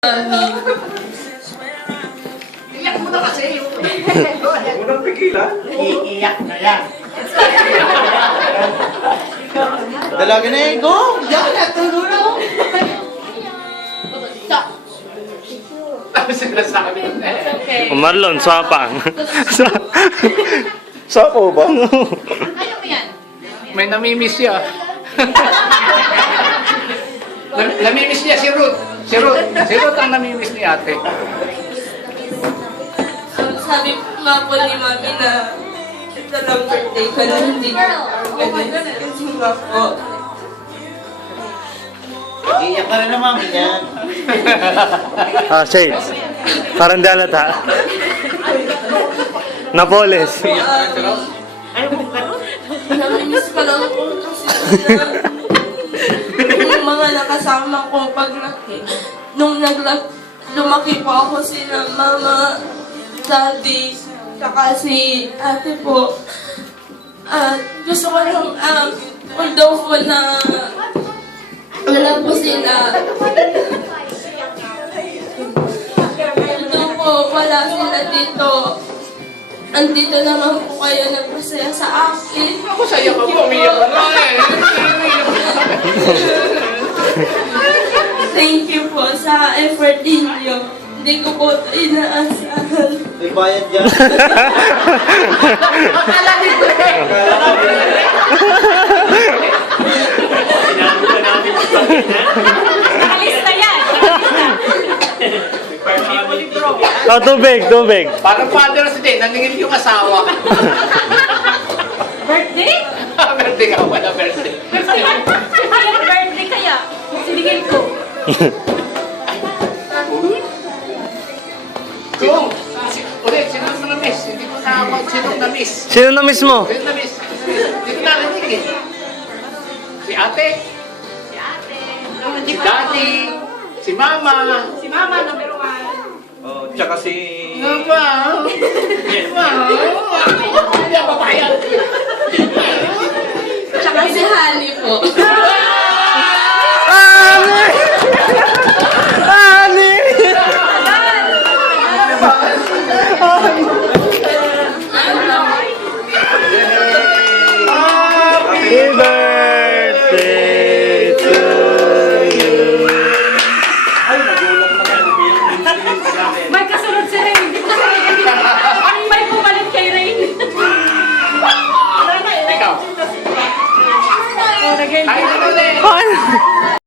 Iyak mo na kasi. Unang pigilan. Iiyak na yan. Dalaga na eh, go! Iyak na, tulo na. Sinasabi ko na eh. Marlon, swapang. Sapo ba? Ayaw mo yan. May namimiss siya. Namimiss niya si Ruth. Si Ruth ang namimiss ni ate. Sabi nga po ni Mami na ito lang birthday ko na hindi ko ganun. Kasi nga po. Iiyak ka na naman, yan. Ah, Shade. Parang dalat ha. Napoles. Namimiss ko lang po kasi sila. Yung mga nakasama ko paglaki. Nung lumaki po ako sila mama, daddy, saka si ate po. Gusto ko lang, although po na wala po sila. Although po wala sila dito. Andito naman po kayo nagpasaya sa akin. Ako sa'yo ka po, umiyak ka na eh. Thank you po sa effort ninyo. Hindi ko po ito inaasahan. May bayad dyan. Akala ni Bre. Nakalista yan! Oh, tubig. Parang Father's Day, naningil yung asawa. Birthday? Birthday ka, wala birthday. Anong birthday kaya? Sinigil ko. Kung, ulit, sino mo na-miss? Hindi ko nakakot, sino na-miss? Sino na mismo? Sino na-miss? Hindi ko narinig eh. Si ate? Si daddy? Si mama? Si Mama, number 1. Oh, tsaka si... Mama? Hindi ako papayag. Tsaka si Hali po.